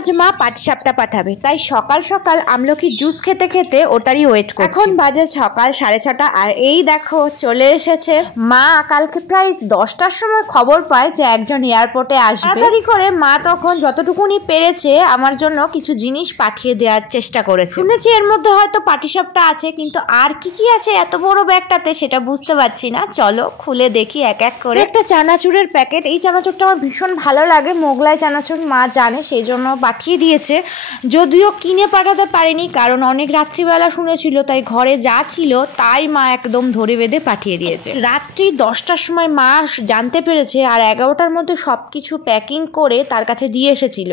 আজ মা পাটিসাপটা পাঠাবে, তাই সকাল সকাল আমলকি জুস খেতে খেতে ওটারই ওয়েট করছি। এখন বাজে সকাল 6:30 আর এই দেখো চলে এসেছে মা। কালকে প্রায় 10টার সময় খবর পায় যে একজন এয়ারপোর্টে আসবে। তাড়াতাড়ি করে মা তখন যতটুকুনি পেরেছে আমার জন্য কিছু জিনিস পাঠিয়ে দেওয়ার চেষ্টা করেছে। শুনেছি এর মধ্যে হয়তো পাটিসাপটা আছে, কিন্তু আর কি কি আছে এত বড় ব্যাগটাতে সেটা বুঝতে পারছি না। চলো খুলে দেখি এক এক করে। একটা চানাচুরের প্যাকেট, এই চানাচুরটা আমার ভীষণ ভালো লাগে, মোগলাই চানাচুর, মা জানে সেই জন্য পাঠিয়ে দিয়েছে। যদিও কিনে পাঠাতে পারেনি কারণ অনেক রাত্রিবেলা শুনেছিল, তাই ঘরে যা ছিল তাই মা একদম ধরে বেঁধে পাঠিয়ে দিয়েছে। রাত্রি 10টার সময় মা জানতে পেরেছে আর 11টার মধ্যে সব কিছু প্যাকিং করে তার কাছে দিয়ে এসেছিল।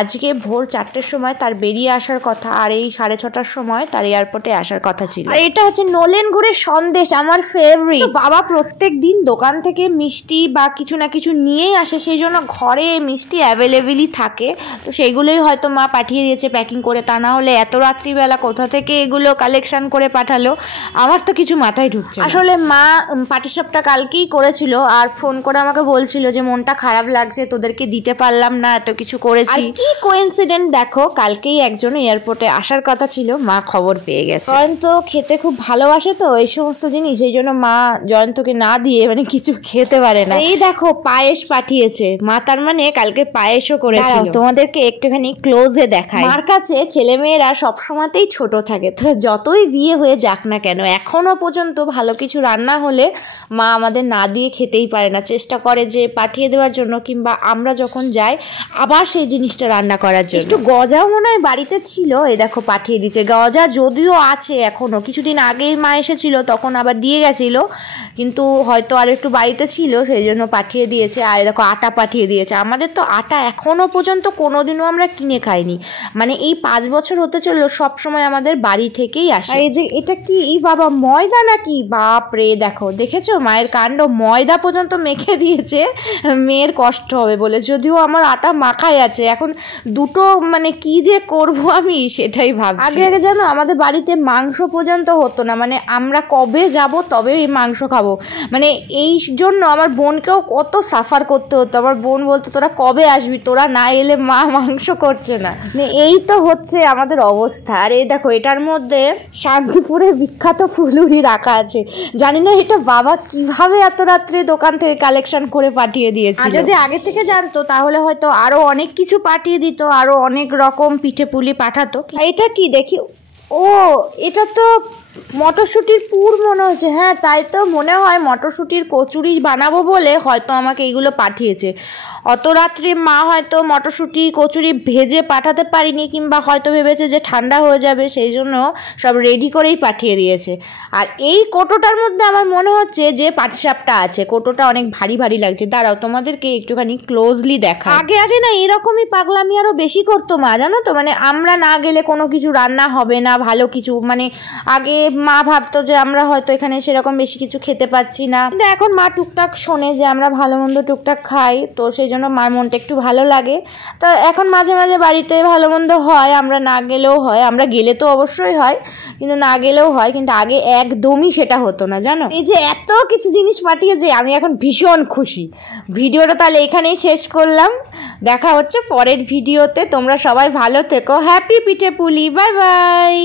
আজকে ভোর 4টের সময় তার বেরিয়ে আসার কথা আর এই 6:30টার সময় তার এয়ারপোর্টে আসার কথা ছিল। আর এটা হচ্ছে নলেন গুড়ের সন্দেশ, আমার ফেভারিট। বাবা প্রত্যেক দিন দোকান থেকে মিষ্টি বা কিছু না কিছু নিয়েই আসে, সেই জন্য ঘরে মিষ্টি অ্যাভেলেবেলই থাকে, তো সেইগুলোই হয়তো মা পাঠিয়ে দিয়েছে প্যাকিং করে। তা না হলে এত রাত্রিবেলা কোথা থেকে এগুলো কালেকশন করে পাঠালো আমার তো কিছু মাথায় ঢুকছে। আসলে মা পাটিসাপটা কালকেই করেছিল আর ফোন করে আমাকে বলছিল যে মনটা খারাপ লাগছে, তোদেরকে দিতে পারলাম না, এত কিছু করেছি। কি কোইন্সিডেন্ট দেখো, কালকেই একজন এয়ারপোর্টে আসার কথা ছিল, মা খবর পেয়ে গেছে। জয়ন্ত খেতে খুব ভালোবাসে তো এই সমস্ত জিনিস, এই জন্য মা জয়ন্তকে না দিয়ে মানে কিছু খেতে পারে না। এই দেখো পায়েস পাঠিয়েছে মা, তার মানে কালকে পায়েসও করেছিল। তোমাদেরকে একটুখানি ক্লোজে দেখাই। মার কাছে ছেলে মেয়েরা সবসময়তেই ছোট থাকে, তো যতই বিয়ে হয়ে যাক না কেন এখনো পর্যন্ত ভালো কিছু রান্না হলে মা আমাদের না দিয়ে খেতেই পারে না, চেষ্টা করে যে পাঠিয়ে দেওয়ার জন্য, কিংবা আমরা যখন যাই আবার সেই জিনিসটা রান্না করার জন্য। একটু গজাও মনে হয় বাড়িতে ছিল, এই দেখো পাঠিয়ে দিচ্ছে। গজা যদিও আছে এখনো, কিছুদিন আগেই মা এসেছিল তখন আবার দিয়ে গেছিল, কিন্তু হয়তো আর একটু বাড়িতে ছিল সেই জন্য পাঠিয়ে দিয়েছে। আর দেখো আটা পাঠিয়ে দিয়েছে। আমাদের তো আটা এখনো পর্যন্ত কোনোদিনও আমরা কিনে খাইনি, মানে এই 5 বছর হতে চললো সবসময় আমাদের বাড়ি থেকেই আসে। এই যে এটা কি বাবা ময়দা নাকি, বাপ রে, দেখেছো মায়ের কাণ্ড, ময়দা পর্যন্ত মেখে দিয়েছে মেয়ের কষ্ট হবে বলে। যদিও আমার আটা মাখাই আছে, এখন দুটো মানে কি যে করব আমি সেটাই ভাবছি। আগে আগে জানো আমাদের বাড়িতে মাংস পর্যন্ত হতো না, মানে আমরা কবে যাব তবে এই মাংস খাবো, মানে এই জন্য আমার বোনকেও কত সাফার করতে হতো। আমার বোন বলতো তোরা কবে আসবি, তোরা না এলে মা মাংস করছে না। এই তো হচ্ছে আমাদের অবস্থা। আর এই দেখো এটার মধ্যে শান্তিপুরের বিখ্যাত ফুলুরি রাখা আছে, জানি না এটা বাবা কিভাবে এত রাত্রে দোকান থেকে কালেকশন করে পাঠিয়ে দিয়েছে। যদি আগে থেকে জানতো তাহলে হয়তো আরো অনেক কিছু পাঠিয়ে দিত, আরো অনেক রকম পিঠে পুলি পাঠাতো। এটা কি দেখি, ও এটা তো মটরশুঁটির পুর মনে হচ্ছে। হ্যাঁ তাই তো মনে হয়, মটরশুঁটির কচুরি বানাবো বলে হয়তো আমাকে এইগুলো পাঠিয়েছে। অত রাত্রে মা হয়তো মটরশুঁটি কচুরি ভেজে পাঠাতে পারিনি, কিংবা হয়তো ভেবেছে যে ঠান্ডা হয়ে যাবে সেই জন্য সব রেডি করেই পাঠিয়ে দিয়েছে। আর এই কোটোটার মধ্যে আমার মনে হচ্ছে যে পাটিসাপটা আছে। কোটোটা অনেক ভারী ভারী লাগছে, দাঁড়াও তোমাদেরকে একটুখানি ক্লোজলি দেখা। আগে আগে না এরকমই পাগলামি আরো বেশি করতো মা, জানো তো, মানে আমরা না গেলে কোনো কিছু রান্না হবে না ভালো কিছু, মানে আগে মা ভাবতো যে আমরা হয়তো এখানে সেরকম বেশি কিছু খেতে পাচ্ছি না, কিন্তু এখন মা টুকটাক শোনে যে আমরা ভালো মন্দ টুকটাক খাই, তো সেই জন্য মার মনটা একটু ভালো লাগে। তো এখন মাঝে মাঝে বাড়িতে ভালো মন্দ হয়, আমরা না গেলেও হয়, আমরা গেলে তো অবশ্যই হয় কিন্তু না গেলেও হয়, কিন্তু আগে একদমই সেটা হতো না জানো। এই যে এত কিছু জিনিস পাঠিয়েছে আমি এখন ভীষণ খুশি। ভিডিওটা তাহলে এখানেই শেষ করলাম, দেখা হচ্ছে পরের ভিডিওতে। তোমরা সবাই ভালো থেকো, হ্যাপি পিঠে পুলি, বাই বাই।